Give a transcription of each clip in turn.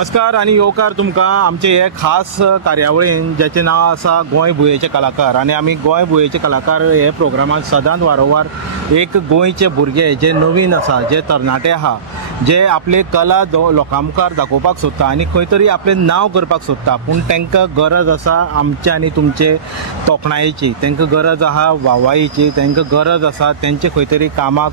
नमस्कार आणि येवकार तुमकां आमचे हे खास कार्यावळीन जेचें नांव आसा गोंय भुंयेचे कलाकार आणि आमी गोंय भुंयेचे कलाकार हे प्रोग्रामांत सदांच वारंवार एक गोंयचे भुरगे जे नवीन आसा जे तरणाटे आहा जे आपली कला लोकां मुखार दाखोवपाक सोदता आनी खंय तरी आपलें नांव करपाक सोदता पूण तांकां गरज आसा आमचे आनी तुमचे तोखणायेची तांकां गरज आहा वाहवायेची तांकां गरज आसा तेंचे खंय तरी कामाक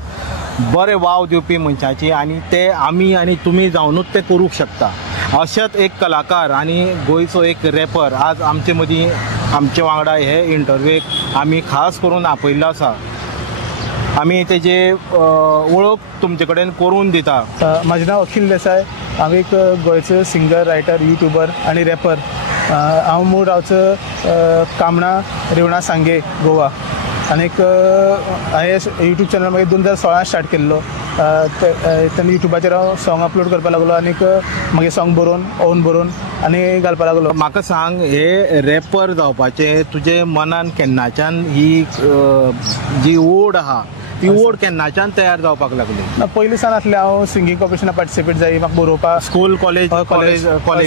बरे वाव दिवपी मनशाची आनी ते आमी आनी तुमी जावनूच ते करूंक शकता अशेंच एक कलाकार आनी गोंयचो एक रॅपर आज आमचे मदीं आमचे वांगडा हे इंटरव्यूक आमी खास करून आपयल्लो आसा आमी तेजे वळख तुमचे कडेन करून दिता। म्हजें नांव अखिल देसाय हांव एक गोंयचो सिंगर रायटर युट्यूबर आनी रॅपर हांव मूळ रावचो कामणा रेवणा सांगे गोवा आनीक हांवें यूट्यूब चॅनल मागीर 2016 स्टार्ट केल्लो तेन्ना युट्यूबाचेर हांव सॉंग अपलोड करपाक लागलो आनीक मागीर सॉंग बरोवन ओन बरोवन आनी घालपाक लागलो। म्हाका सांग हे रॅपर जावपाचें तुजे मनान केन्नाच्यान ही जी ओड आहा ती ओड केन्नाच्यान तयार जावपाक लागली? पयलीं सान आसलें हांव सिंगींग कॉम्पिटिशनाक पार्टिसिपेट जाय म्हाका बरोवपाक स्कूल कॉलेज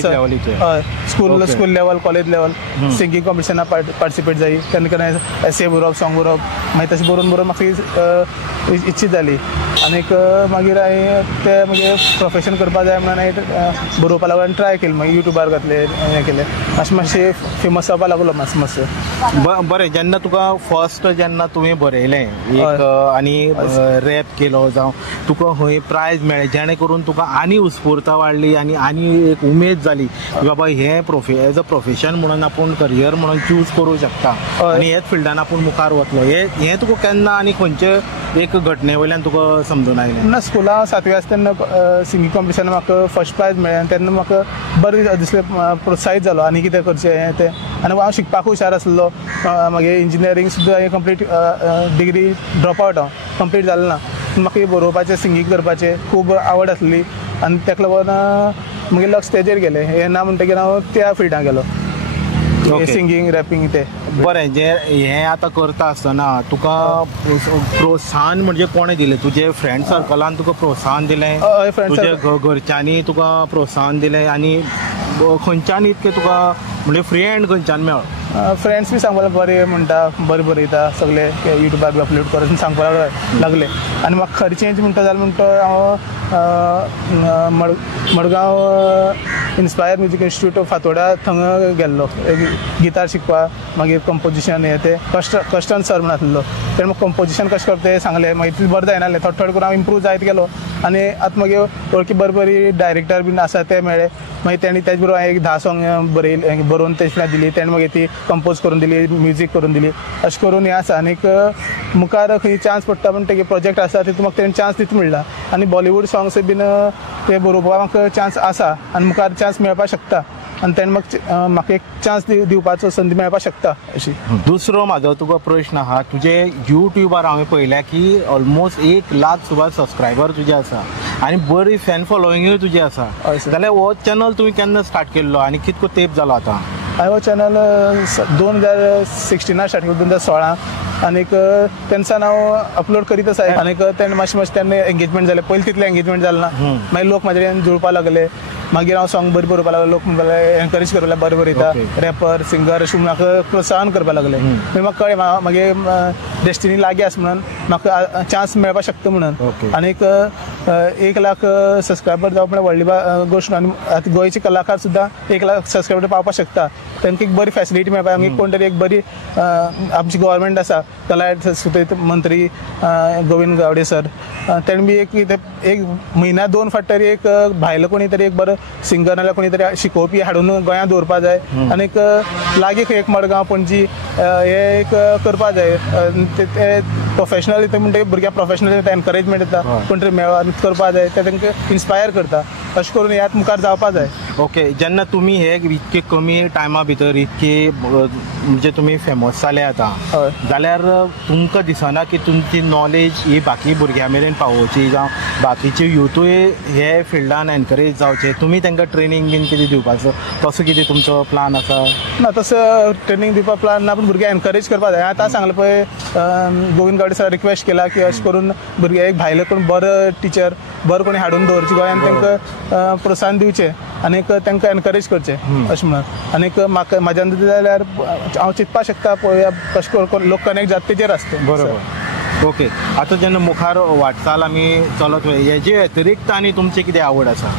लेवलीचे हय school level college level singing कॉम्पिटिशनाक पार्टिसिपेट जाय केन्ना केन्ना एसे बरोवप सॉंग बरोवप मागीर तशें बरोवन बरोवन म्हाका इच्छा जाली आनीक मागीर हांवें तें मागीर प्रोफेशन करपाक जाय म्हणून हांवें बरोवपाक लागलो आनी ट्राय केलें मागीर युट्यूबार घातलें हें केलें मातशें फेमस जावपाक लागलो मातशें। बरें जेन्ना तुका फर्स्ट जेन्ना तुवें बरयलें एक आनी रॅप केलो जावं तुका खंय प्रायज मेळ्ळें जेणे करून तुका आनी उत्स्फूर्त वाडली आनी एक उमेद जाली की बाबा हें एज अ प्रोफेशन म्हणून आपूण करियर म्हणून चूज करूं शकता आनी हेच फिल्डान आपूण मुखार वतलो हें तुका केन्ना आनी खंयचे एक घटने वयल्यान तुका समजून आयलें? ना स्कुलां 7वी आसतना तेन्ना सिंगींग कॉम्पिटिशनाक म्हाका फर्स्ट प्रायज मेळ्ळें आनी तेन्ना म्हाका बरें दिसलें प्रोत्साहीत जालो आनी कितें करचें हें तें आनी हांव शिकपाक हुशार आसलो मागीर इंजिनियरींग सुद्दां हांवें कंप्लीट डिग्री ड्रॉप आवट हांव कंप्लीट जालें ना म्हाका बरोवपाचें सिंगींग करपाचें खूब आवड आसली आनी ताका लागून मागीर लक्ष तेजेर गेलें हें ना म्हणटकीर हांव त्या फिल्डान गेलो सिंगींग रॅपींग तें। बरें जे हें आतां करता आसतना तुका प्रोत्साहन म्हणजे कोणें दिलें? तुजे फ्रेंड सर्कलान तुका प्रोत्साहन दिलें? तुजे घरच्यांनी तुका प्रोत्साहन दिलें आनी खंयच्यान इतकें तुका म्हणजे फ्रेंड खंयच्यान मेळ्ळो? फ्रेंड्स बी सांगपाक बरें म्हणटा बरें बरयता सगळे युट्यूबार बी अपलोड करत सांगपाक लागले आनी म्हाका खरें चेंज म्हणटा जाल्यार म्हणटा हांव Madgaon inspire music institute Fatorda थंय गेल्लो गिटार शिकपाक मागीर कंपोजिशन हें तें कस्टन सर म्हण आसलो तेणें म्हाका कंपोजिशन कशें करता तें सांगलें मागीर तितलें बरें जायनासलें थोडें थोडें करून हांव इम्प्रूव जायत गेलो आनी आतां मागीर वळखी बरी डायरेक्टर बीन आसा ते मेळ्ळे मागीर तेणी तेजे बरोबर हांवें एक 10 सॉंग बरोवन तेजे दिली तेणें मागीर ती कंपोज करून दिली म्युजीक करून दिली अशें करून हें आसा आनीक मुखार खंय चान्स पडटा पूण तेगे प्रोजेक्ट आसा तितून म्हाका तेणें चान्स दिवंक मेळटा आनी बॉलिवूड सॉंग्स बीन ते बरोवपाक म्हाका चान्स आसा आनी मुखार चान्स मेळपाक शकता आनी तेणें म्हाका एक चान्स दिवपाचो संदी मेळपाक शकता अशी। दुसरो म्हाजो तुका प्रश्न आहा तुजे युट्यूबार हांवें पळयल्या की ऑलमोस्ट 1 लाख सुमार सबस्क्रायबर तुजे आसा आनी बरी फॅन फॉलोइंगूय तुजी आसा जाल्यार हो चॅनल तुवें केन्ना स्टार्ट केल्लो आनी कितको तेंप जालो आतां? हांवें हो चॅनल 2016 स्टार्ट केलो 2016 आनीक तेन्ना हांव अपलोड करीत आसा आनीक तेन्ना मातशें तेन्ना एंगेजमेंट जालें पयलीं तितलें एंगेजमेंट जालें ना मागीर लोक म्हाजे कडेन जुळपाक लागले मागीर हांव सॉंग बरें बरोवपाक लागलो लोक म्हणपाक एनकरेज करपाक लागले बरें बरयता रॅपर सिंगर अशें म्हाका प्रोत्साहन करपाक लागले मागीर म्हाका कळ्ळें मागीर डेस्टिनी लागीं आसा म्हणून म्हाका चान्स मेळपाक शकता म्हणून आनीक 1 लाख सबस्क्रायबर जावप म्हळ्यार व्हडली गोश्ट आनी आतां गोंयचे कलाकार सुद्दां 1 लाख सबस्क्रायबर पावपाक शकता तांकां एक बरी फॅसिलिटी मेळपाक आमकां कोण तरी एक बरी आमची गव्हर्मेंट आसा कला मंत्री गोविंद गावडे सर तेणें बी एक म्हयन्या 2 फावट तरी एक भायलो कोणी तरी एक बरो सिंगर नाल्यार कोणी तरी शिकोवपी हाडून गोंयांत दवरपा जाय आनीक लागीं खंय एक मडगांव पणजी हे एक करपा जाय ते प्रोफेशनल म्हणटा भुरग्यांक प्रोफेशनल एनकरेजमेंट येता कोण तरी मेळोन करपा जाय ते तांकां इन्स्पायर करता अशें करून ह्यात मुखार जावपा जाय। ओके जेन्ना तुमी हे इतके कमी टायमा भितर इतके म्हणजे तुमी फेमस जाले आतां जाल्यार तुमकां दिसना की तुमची नॉलेज ही बाकी भुरग्यां मेरेन पावोवची जावं बाकीचे युथूय हे फिल्डान एनकरेज जावचे तुमी तांकां ट्रेनींग बीन कितें दिवपाचो तसो कितें तुमचो प्लान आसा? ना तसो ट्रेनींग दिवपाक प्लान ना पूण भुरग्यांक एनकरेज करपा जाय आतां सांगलें पळय गोविंद गावडे सर रिक्वेस्ट केला की अशें करून भुरग्यांक एक भायलो कोण बरो टिचर बरो कोणी हाडून दवरचे गोंयांत तांकां प्रोत्साहन दिवचें आनीक तांकां एनकरेज करचें अशें म्हणून आनीक म्हाका म्हाज्यान जाल्यार हांव चिंतपाक शकता पळोवया कशें करून लोक कनेक्ट जाता तेजेर आसता बरोबर ओके आतां जेन्ना मुखार वाटचाल आमी चलत वय हेजे व्यतिरिक्त आनी तुमची कितें आवड आसा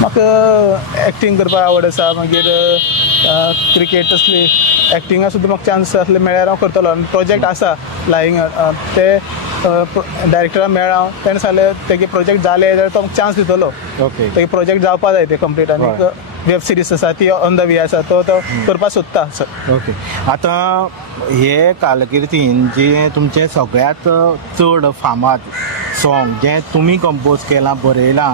म्हाका एक्टींग करपाक आवड आसा मागीर क्रिकेट असली एक्टिंगा सुद्दां म्हाका चान्स असले मेळ्ळ्यार हांव करतलो आनी प्रोजेक्ट आसा लायिंग ते डायरेक्टराक मेळ्ळा हांव तेणें सांगलें तेगे प्रोजेक्ट जाले जाल्यार तो म्हाका चान्स दितलो ओके तेगे प्रोजेक्ट जावपा जाय ते कंप्लीट आनी वेब सिरीज आसा ती ऑन द वे आसा तो करपाक सोदता सर ओके आतां हे कारकिर्दीन जे तुमचे सगळ्यात चड फामाद सॉंग जे तुमी कंपोज केलां बरयलां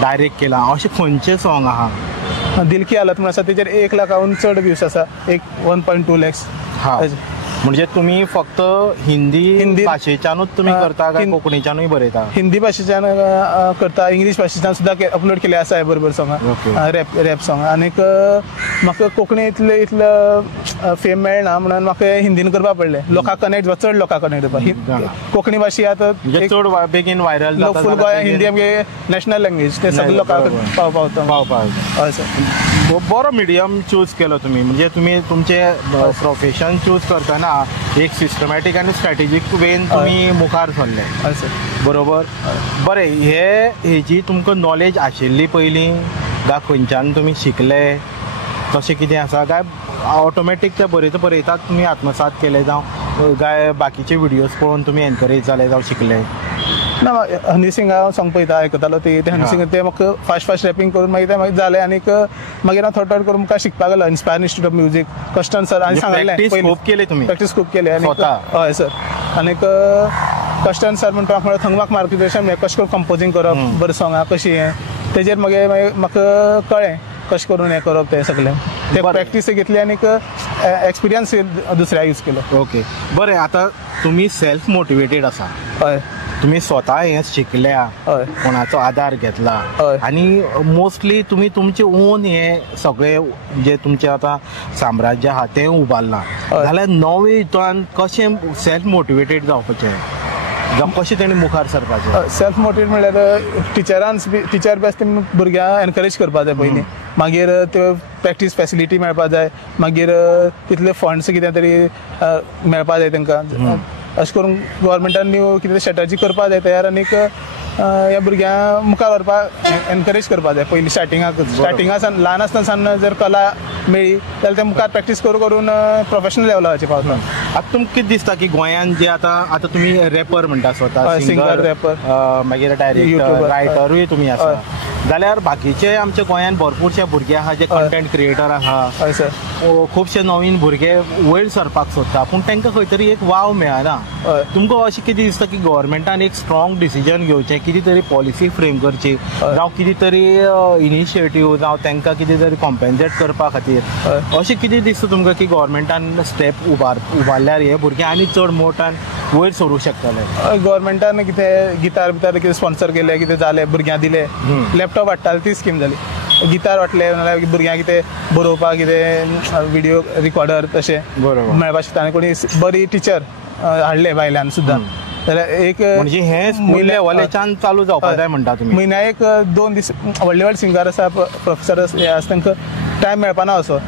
डायरेक्ट केलां अशें खंयचें सॉंग आहा दिल की हालत म्हणून आसा तेजेर 1 लाखाहून चड व्ह्यूज आसा 1.2 लॅक्स हा म्हणजे तुम्ही फक्त हिंदी भाशेच्यानूच तुम्ही करता काय कोंकणीच्यानूय बरयता हिंदी भाशेच्यान करता इंग्लीश भाशेच्यान सुद्दां अपलोड केले आसा बरोबर सॉंगां रॅप सॉंग आनीक म्हाका कोंकणी इतलो फेम मेळना म्हणून म्हाका हिंदीन करपाक पडलें लोकांक कनेक्ट चड लोकांक कनेक्ट करपाक कोंकणी भाशा आतां चड बेगीन व्हायरल जाता फूल गोंया हिंदी आमगे नॅशनल लँग्वेज ते सगळे लोकांक पावता हय सर बरो मिडियम चूज केलो तुम्ही म्हणजे तुम्ही तुमचे प्रोफेशन चूज करतना एक सिस्टमॅटीक आनी स्ट्रॅटेजीक वेन तुम्ही मुखार सरले हय सर बरोबर बरें हेजी तुमकां नॉलेज आशिल्ली पयलीं काय खंयच्यान तुमी शिकले तशें कितें आसा काय ऑटोमॅटीक ते बरयतात तुमी आत्मसात केले जावं काय बाकीचे व्हिडियोज पळोवन तुमी एनकरेज जाले जावं शिकले ना हनी सिंग हांव सॉंग पळयता आयकतालो ते हनी सिंग ते म्हाका फास्ट रॅपिंग करून मागीर ते मागीर जालें आनीक मागीर हांव थोडे करून म्हाका शिकपाक गेलो inspire institute of music Kirsten sir आनी सांगलें खूब केली तुमी प्रॅक्टीस खूब केली आनी हय सर आनीक कस्टन सर म्हणटा म्हाका थंग म्हाका मार्गदर्शन कशें करून कंपोजींग करप बरें सॉंगां कशीं हें तेजेर मागीर म्हाका कळ्ळें कशें करून हें करप तें सगळें ते प्रॅक्टीस घेतली आनीक एक्सपिरियन्स दुसऱ्या यूज केलो ओके बरें आतां तुमी सेल्फ मोटिवेटेड आसा हय तुम्ही स्वता हें शिकल्या कोणाचो आधार घेतला आनी मोस्टली तुम्ही तुमचे ओन हे सगळे जे तुमचे आता साम्राज्य आहा तें उबारलां जाल्यार नवे हितून कशें सेल्फ मोटिवेटेड जावपाचें जावं कशें तेणी मुखार सरपाचें सेल्फ मोटिवेट म्हणल्यार टिचर बी आसता भुरग्यांक एनकरेज करपा जाय पयलीं मागीर त्यो प्रॅक्टीस फॅसिलिटी मेळपा जाय मागीर तितले फंड्स कितें तरी मेळपा जाय तांकां अशें करून गव्हर्मेंटान न्यू कितें स्ट्रॅटजी करपा जाय तयार आनीक ह्या भुरग्यांक मुखार व्हरपाक एनकरेज करपा जाय पयलीं स्टार्टिंगा सान ल्हान आसतना सान जर कला मेळ्ळी जाल्यार ते मुखार प्रॅक्टीस करून प्रोफेशनल लेवलाचेर पावता आतां तुमकां कितें दिसता की गोंयांत जे आतां तुमी रॅपर म्हणटा स्वता सिंगर रॅपर मागीर डायरेक्टर रायटरूय तुमी आसा जाल्यार बाकीचे आमच्या गोंयांत भरपूरशे भुरगे आहा जे कंटेंट क्रिएटर आहा हय सर खुबशे नवीन भुरगे वयर सरपाक सोदता पूण तांकां खंय तरी एक वाव मेळना तुमकां अशें कितें दिसता की गव्हर्मेंटान एक स्ट्रॉंग डिसिजन घेवचें कितें तरी पॉलिसी फ्रेम करची जावं कितें तरी इनिशिएटीव जावं तांकां कितें तरी कॉम्पेन्सेट करपा खातीर अशें कितें दिसता तुमकां की गव्हर्मेंटान स्टेप उबारल्यार हे भुरगे आनी चड मोठान वयर सरूंक शकतले गव्हर्मेंटान कितें गिटार कितें स्पॉन्सर केलें कितें जालें भुरग्यांक दिलें लॅपटॉप हाडटाले ती स्कीम जाली गिटार वाटले नाल्यार भुरग्यांक कितें बरोवपाक कितें व्हिडिओ रिकॉर्डर तशें मेळपाक शकता आनी कोणी बरी टिचर हाडले भायल्यान सुद्दां जाल्यार एक म्हणजे हे लेवलाच्यान चालू जावपाक जाय म्हणटा तुमी म्हयन्याक एक 2 दीस व्हडले सिंगर आसा प्रोफेसर आसा तांकां टायम मेळपाना असो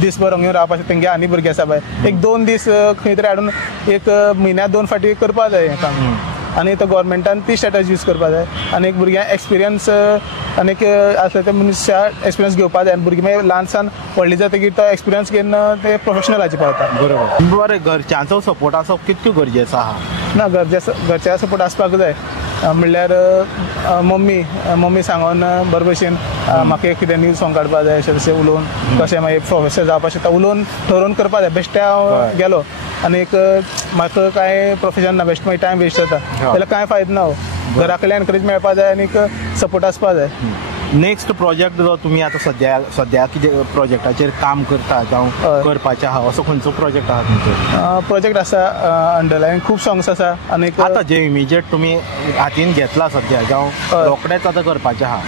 दीसभर घेवन रावपाचें तेंगे आनी भुरगे आसा पळय एक 2 दीस खंय तरी हाडून एक म्हयन्याक 2 फावटी करपा जाय हें काम आनी तो गव्हर्मेंटान ती स्ट्रॅटजी यूज करपा जाय आनी एक भुरग्यांक एक्सपिरियन्स आनीक आसता ते मनशा एक्सपिरियन्स घेवपा जाय आनी भुरगीं मागीर ल्हानसान व्हडली जातकीर तो एक्सपिरियन्स घेवन ते प्रोफेशनलाचेर पावता बरोबर बरें घरच्यांचो सपोर्ट आसप कितको गरजेचो आहा ना घरच्या सपोर्ट आसपाक जाय म्हणल्यार मम्मी सांगून बरे भशेन म्हाका एक कितें न्यू सॉंग काडपा जाय अशें तशें उलोवन कशें मागीर प्रोफेसर जावपाक शकता उलोवन ठरोवन करपा जाय बेश्टे हांव गेलो आनीक म्हाका कांय प्रोफेशन ना बेश्टे मागीर टायम वेस्ट जाता जाल्यार कांय फायदो ना घरा कडल्यान एनकरेज मेळपा जाय आनीक सपोर्ट आसपा जाय नेक्स्ट प्रोजेक्ट जो तुमी आतां सद्या कितें प्रोजेक्टाचेर काम करता जावं करपाचें आहा असो खंयचो प्रोजेक्ट आहा तुमचो प्रोजेक्ट आसा अंडरलायन खूब सॉंग्स आसा आनीक आतां जे इमिजिएट तुमी हातीन घेतला सद्या जावं रोखडेच आतां करपाचें आहा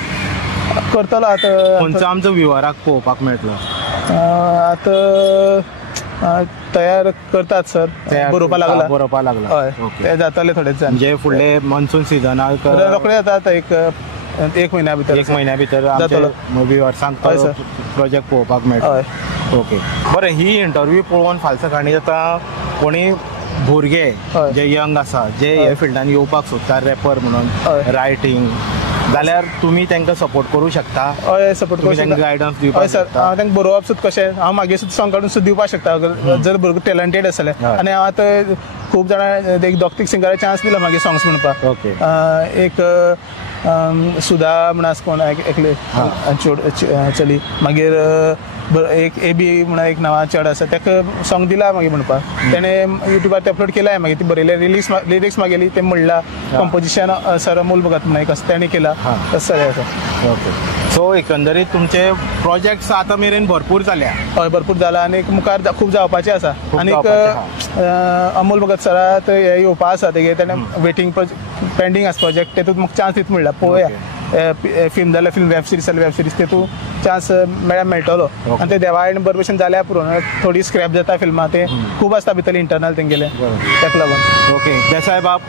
करतलो आतां खंयचो आमचो व्ह्युअराक पळोवपाक मेळटलो आतां तयार करतात सर बरोवपा लागला हय ते जाताले थोडेच म्हणजे फुडले मॉन्सून सिजनाक रोखडे जाता एक 1 म्हयन्या भितर 1 म्हयन्या भितर जातलो. व्ह्युअर्सांक हय, सर. प्रोजेक्ट पळोवपाक मेळटा. हय. ओके बरें, ही इंटरव्यू पळोवन फाल्यां सकाळीं आतां कोणी भुरगे हय. जे यंग आसा जे हय. हे फिल्डान येवपाक सोदता रॅपर म्हणून हय. रायटींग, जाल्यार तुमी तांकां सपोर्ट करूं शकता. हय सपोर्ट तुम्ही करूं तांकां शकता. गायडन्स हय दिवपाक सर, शकता. हांव तांकां बरोवप सुद्दां कशें हांव मागीर सुद्दां सॉंग काडून सुद्दां दिवपाक शकता जर भुरगो टॅलंटेड आसले. हय. आनी हांव आतां खूब जाणां एक दोग-तीग सिंगराक चान्स दिला मागीर सॉंग्स म्हणपाक. ओके. एक सुधा म्हण आसा कोण एकले चली, मागीर एक एबी म्हणून एक नांवां चेडो आसा ताका सॉंग दिला मागीर म्हणपाक. तेणें युट्यूबार ते अपलोड केलाय मागीर ती बरयले लिरिक्स मागेली ते म्हणला. कंपोजिशन सर अमोल भगत म्हणून एक आसा ताणें केला. तसं सगळें आसा. ओके. सो एकंदरीत तुमचे प्रोजेक्ट्स आतां मेरेन भरपूर जाल्या. हय भरपूर जाला आनी मुखार खूब जावपाचें आसा. खूब आनीक जावपाचें अमोल भगत सरात हे येवपा आसा तेगे तेणें वेटींग पेंडींग आसा प्रोजेक्ट तेतूंत म्हाका चान्स दिता म्हणला. पळोवया फिल्म जाल्यार फिल्म वेब सिरीज तेतूंत चान्स मेळटलो. आनी ते देवा कडेन बरे भशेन जाल्यार पुरो. थोडी स्क्रॅप जाता फिल्मां ते खूब आसता भितर इंटरनल तेंगेले ताका लागून. ओके देसाय बाब,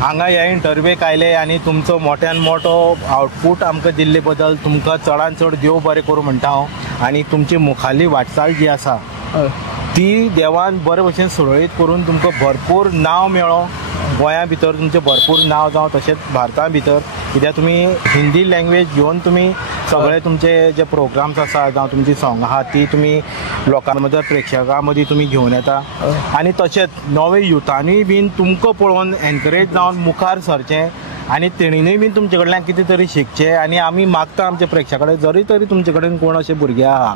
हांगा ह्या इंटरव्यूक आयले आनी तुमचो मोठ्यान मोठो आउटपूट आमकां दिल्ले बद्दल तुमकां चडान चड देव बरें करूं म्हणटा हांव. आनी तुमची मुखाल्ली वाटचाल जी आसा ती देवान बरे भशेन सुरळीत करून तुमकां भरपूर नांव मेळो. गोंया भितर तुमचें भरपूर नांव जावं तशेंच भारता भितर, कित्याक तुमी हिंदी लँग्वेज घेवन तुमी सगळे तुमचे जे प्रोग्राम्स आसा जावं तुमची सॉंग आहा ती तुमी लोकां मदीं प्रेक्षकां मदीं तुमी घेवन येता. आनी तशेंच नवे युथांनीय बीन तुमकां पळोवन एनकरेज जावन मुखार सरचें आनी तेणीनूय बीन तुमचे कडल्यान कितें तरी शिकचें. आनी आमी मागता आमच्या प्रेक्षकां कडेन जरी तरी तुमचे कडेन कोण अशे भुरगे आहा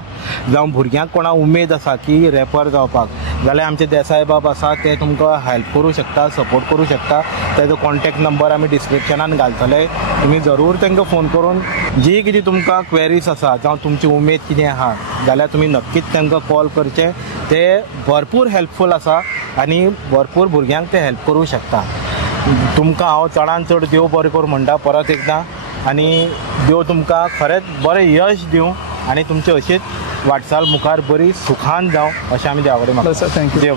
जावं भुरग्यांक कोणा उमेद आसा की रॅपर जावपाक, जाल्यार आमचे देसाय बाब आसा ते तुमकां हेल्प करूं शकता, सपोर्ट करूं शकता. तेजो कॉन्टॅक्ट नंबर आमी डिस्क्रिप्शनान घालतले. तुमी जरूर तांकां फोन करून जी कितें तुमकां क्वेरीज आसा जावं तुमची उमेद कितें आहा जाल्यार तुमी नक्कीच तांकां कॉल करचें. ते भरपूर हेल्पफूल आसा आनी भरपूर भुरग्यांक ते हेल्प करूं शकता. तुमकां हांव चडान चड देव बरें करूं म्हणटा परत एकदां. आनी देव तुमकां खरेंच बरें यश दिवं आनी तुमची अशीच वाटचाल मुखार बरी सुखान जावं अशें आमी देवा कडेन मागता. थँक्यू. देव